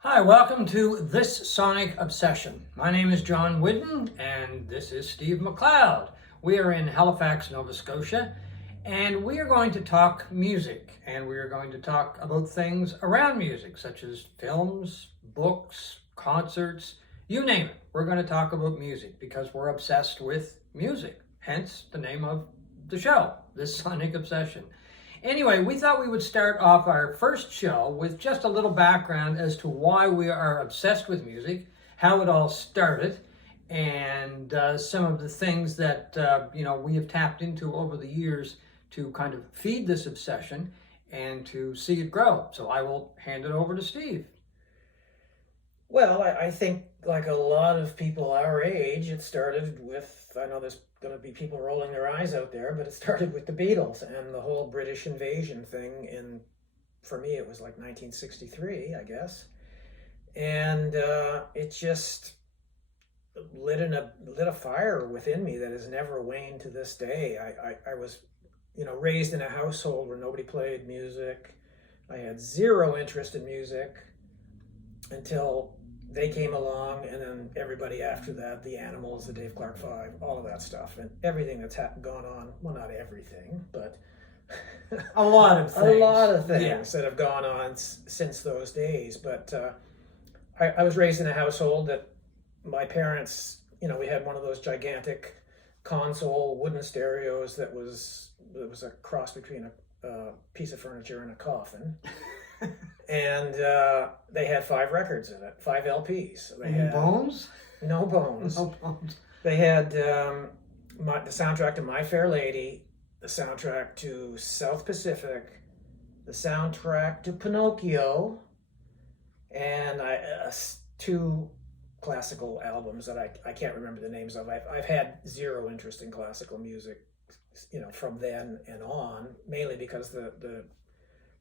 Hi, welcome to This Sonic Obsession. My name is John Whidden, and this is Steve McLeod. We are in Halifax, Nova Scotia, and we are going to talk music, and we are going to talk about things around music, such as films, books, concerts, you name it. We're going to talk about music because we're obsessed with music, hence the name of the show, This Sonic Obsession. Anyway, we thought we would start off our first show with just a little background as to why we are obsessed with music, how it all started, and some of the things that we have tapped into over the years to kind of feed this obsession and to see it grow. So I will hand it over to Steve. Well, I think like a lot of people our age, it started with, I know there's going to be people rolling their eyes out there, but it started with the Beatles and the whole British invasion thing for me, it was like 1963, I guess. And it just lit a fire within me that has never waned to this day. I was, raised in a household where nobody played music. I had zero interest in music until they came along, and then everybody after that, the Animals, the Dave Clark Five, all of that stuff, and everything that's gone on. Well, not everything, but a lot of things that have gone on since those days. But I was raised in a household that my parents, we had one of those gigantic console wooden stereos that was a cross between a piece of furniture and a coffin. And they had 5 records in it, 5 LPs. They had bones? No bones. No bones. They had the soundtrack to My Fair Lady, the soundtrack to South Pacific, the soundtrack to Pinocchio, and 2 classical albums that I can't remember the names of. I've had zero interest in classical music, from then and on, mainly because the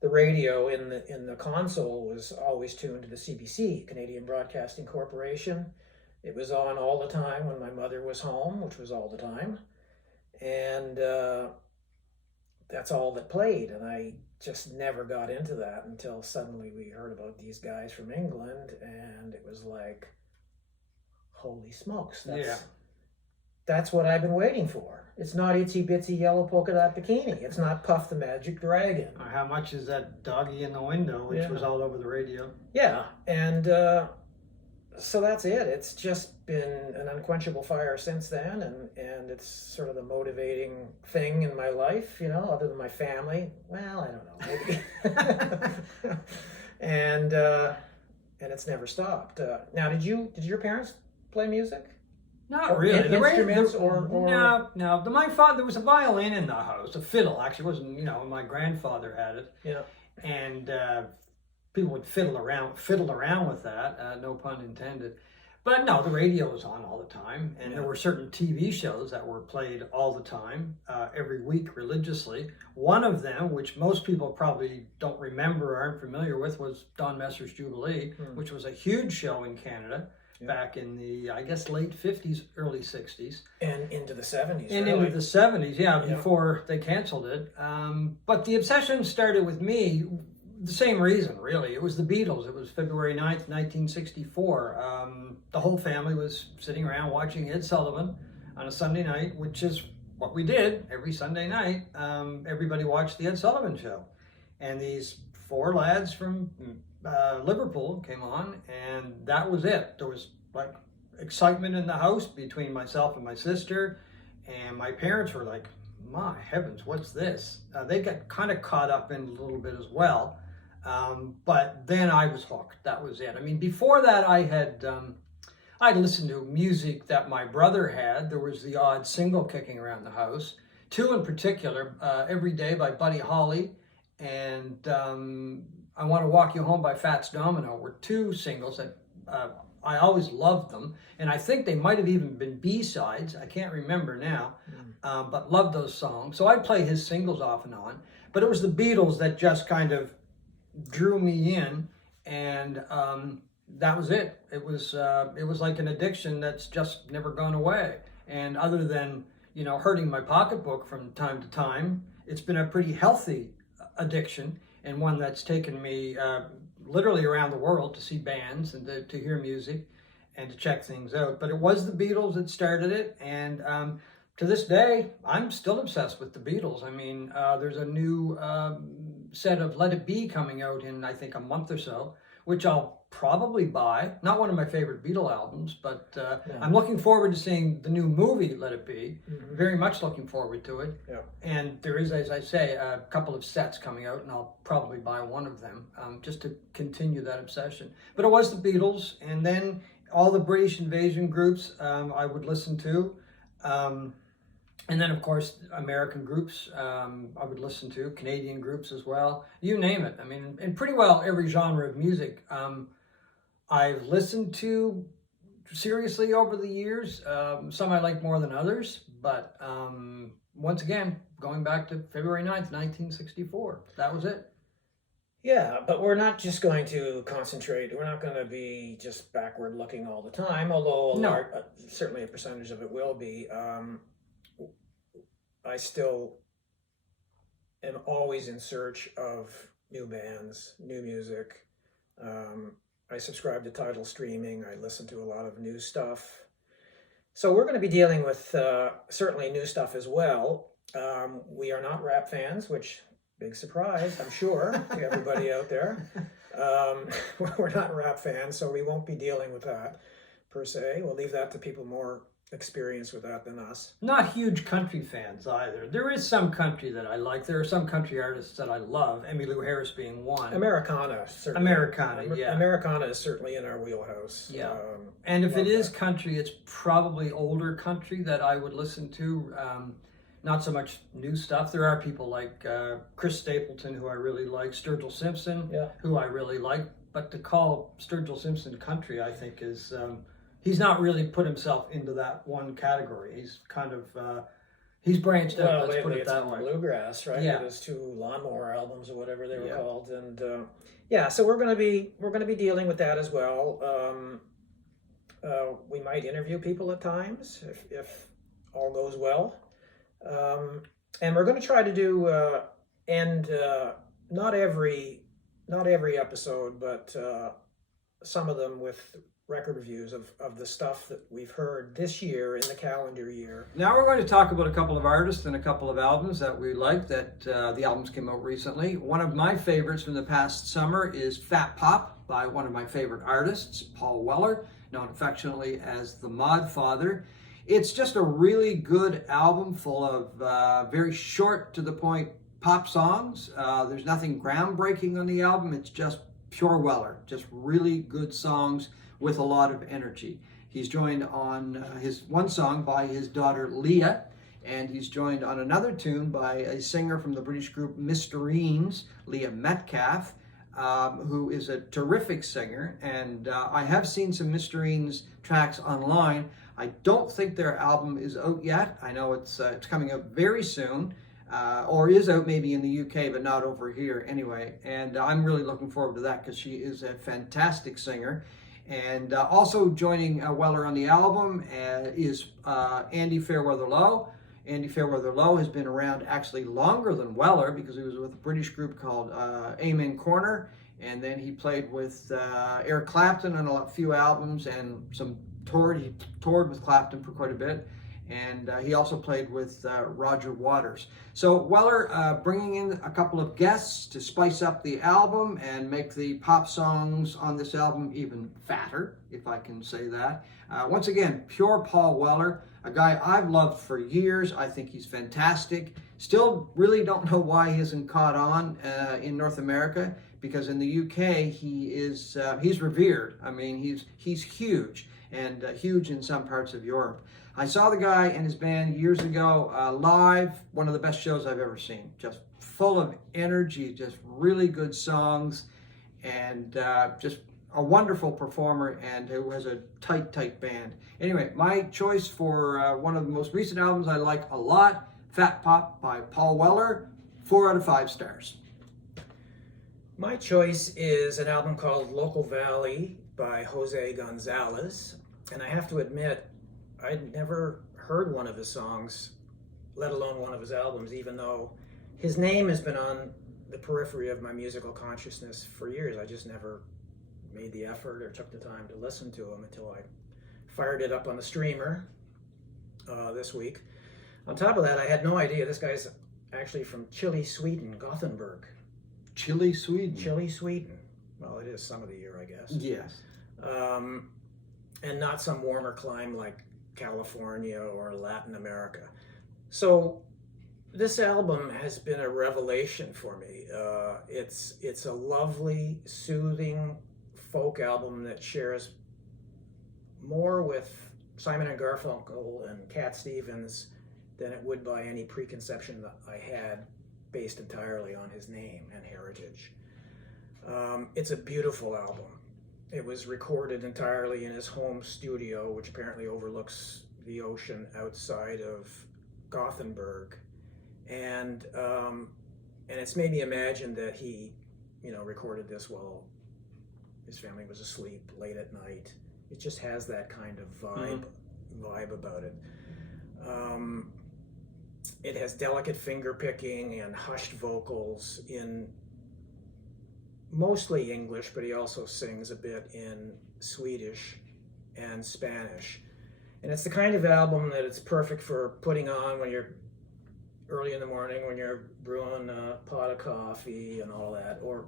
radio in the console was always tuned to the CBC, Canadian Broadcasting Corporation. It was on all the time when my mother was home, which was all the time. And that's all that played. And I just never got into that until suddenly we heard about these guys from England. And it was like, holy smokes, that's what I've been waiting for. It's not Itsy Bitsy Yellow Polka Dot Bikini. It's not Puff the Magic Dragon. Or how much is that Doggy in the Window, which was all over the radio? Yeah, and so that's it. It's just been an unquenchable fire since then, and it's sort of the motivating thing in my life, other than my family. Well, I don't know, maybe. and it's never stopped. Now, did your parents play music? Not really. Instruments or No. My father, there was a violin in the house, a fiddle actually. It wasn't, my grandfather had it. Yeah. And people would fiddle around with that, no pun intended. But no, the radio was on all the time, and there were certain TV shows that were played all the time, every week religiously. One of them, which most people probably don't remember or aren't familiar with, was Don Messer's Jubilee, which was a huge show in Canada. Back in the, I guess, late 50s, early 60s. And into the 70s. And into the 70s, before they canceled it. But the obsession started with me, the same reason, really. It was the Beatles. It was February 9th, 1964. The whole family was sitting around watching Ed Sullivan on a Sunday night, which is what we did every Sunday night. Everybody watched the Ed Sullivan Show. And these 4 lads from Liverpool came on, and that was it. There was like excitement in the house between myself and my sister, and my parents were like, my heavens, what's this? They got kind of caught up in a little bit as well, but then I was hooked. That was it. I mean, before that I'd listened to music that my brother had. There was the odd single kicking around the house, 2 in particular, Every Day by Buddy Holly, and I Want to Walk You Home by Fats Domino were 2 singles that I always loved them. And I think they might have even been B-sides. I can't remember now, but loved those songs. So I'd play his singles off and on. But it was the Beatles that just kind of drew me in. And that was it. It was like an addiction that's just never gone away. And other than, hurting my pocketbook from time to time, it's been a pretty healthy addiction. and one that's taken me literally around the world to see bands and to hear music and to check things out. But it was the Beatles that started it, and to this day, I'm still obsessed with the Beatles. I mean, there's a new set of Let It Be coming out in, I think, a month or so, which I'll probably buy. Not one of my favorite Beatle albums, but I'm looking forward to seeing the new movie, Let It Be. Very much looking forward to it. Yeah. And there is, as I say, a couple of sets coming out, and I'll probably buy one of them just to continue that obsession. But it was the Beatles, and then all the British invasion groups I would listen to. And then, of course, American groups I would listen to, Canadian groups as well. You name it. I mean, and pretty well every genre of music I've listened to seriously over the years. Some I like more than others. But once again, going back to February 9th, 1964, that was it. Yeah, but we're not just going to concentrate. We're not going to be just backward looking all the time, although certainly a percentage of it will be. I still am always in search of new bands, new music. I subscribe to Tidal streaming. I listen to a lot of new stuff. So we're going to be dealing with certainly new stuff as well. We are not rap fans, which, big surprise, I'm sure, to everybody out there. We're not rap fans, so we won't be dealing with that per se. We'll leave that to people more experienced with that than us. Not huge country fans either. There is some country that I like. There are some country artists that I love, Emmylou Harris being one. Americana, certainly. Yeah. Americana is certainly in our wheelhouse. Yeah. And if it is country, it's probably older country that I would listen to. Not so much new stuff. There are people like Chris Stapleton, who I really like, Sturgill Simpson, who I really like. But to call Sturgill Simpson country, I think is... he's not really put himself into that one category. He's kind of, he's branched out, let's put it that way. Bluegrass, right? Yeah. Those 2 Lawnmower albums or whatever they were called. And so we're going to be dealing with that as well. We might interview people at times if all goes well. And we're going to try to do, not every episode, but some of them with record reviews of the stuff that we've heard this year in the calendar year. Now we're going to talk about a couple of artists and a couple of albums that we like, that the albums came out recently. One of my favorites from the past summer is Fat Pop by one of my favorite artists, Paul Weller, known affectionately as the Mod Father. It's just a really good album full of very short to the point pop songs. There's nothing groundbreaking on the album. It's just pure Weller, just really good songs with a lot of energy. He's joined on his one song by his daughter Leah, and he's joined on another tune by a singer from the British group Mysterines, Leah Metcalf, who is a terrific singer. And I have seen some Mysterines tracks online. I don't think their album is out yet. I know it's coming out very soon, or is out maybe in the UK, but not over here anyway. And I'm really looking forward to that because she is a fantastic singer. And also joining Weller on the album is Andy Fairweather Lowe. Andy Fairweather Lowe has been around actually longer than Weller because he was with a British group called Amen Corner, and then he played with Eric Clapton on a few albums and some toured. He toured with Clapton for quite a bit, and he also played with Roger Waters. So Weller bringing in a couple of guests to spice up the album and make the pop songs on this album even fatter, if I can say that. Once again, pure Paul Weller, a guy I've loved for years. I think he's fantastic. Still really don't know why he hasn't caught on in North America, because in the UK he's revered. I mean, he's huge, and huge in some parts of Europe. I saw the guy and his band years ago live, one of the best shows I've ever seen. Just full of energy, just really good songs, and just a wonderful performer, and who has a tight band. Anyway, my choice for one of the most recent albums I like a lot, Fat Pop by Paul Weller, 4 out of 5 stars. My choice is an album called Local Valley by Jose Gonzalez, and I have to admit, I'd never heard one of his songs, let alone one of his albums, even though his name has been on the periphery of my musical consciousness for years. I just never made the effort or took the time to listen to them until I fired it up on the streamer this week. On top of that, I had no idea this guy's actually from Chile, Sweden, Gothenburg. Chile, Sweden. Chile, Sweden. Well, it is some of the year, I guess. Yes. And not some warmer clime like California or Latin America. So this album has been a revelation for me. It's a lovely, soothing folk album that shares more with Simon and Garfunkel and Cat Stevens than it would by any preconception that I had based entirely on his name and heritage. It's a beautiful album. It was recorded entirely in his home studio, which apparently overlooks the ocean outside of Gothenburg. And it's made me imagine that he, recorded this while his family was asleep late at night. It just has that kind of vibe about it. It has delicate finger picking and hushed vocals in mostly English, but he also sings a bit in Swedish and Spanish. And it's the kind of album that it's perfect for putting on when you're early in the morning, when you're brewing a pot of coffee and all that, or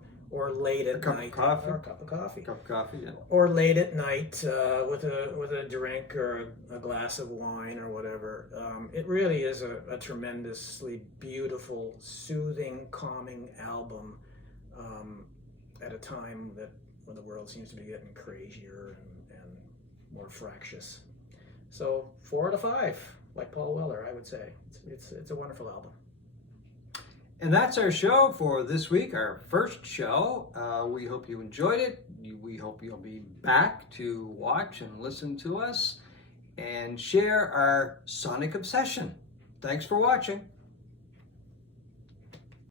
late at night. Or a cup of coffee. Cup of coffee, yeah. Or late at night with a drink or a glass of wine or whatever. It really is a tremendously beautiful, soothing, calming album at a time when the world seems to be getting crazier and more fractious. So 4 out of 5, like Paul Weller, I would say. It's a wonderful album. And that's our show for this week, our first show. We hope you enjoyed it. We hope you'll be back to watch and listen to us and share our sonic obsession. Thanks for watching.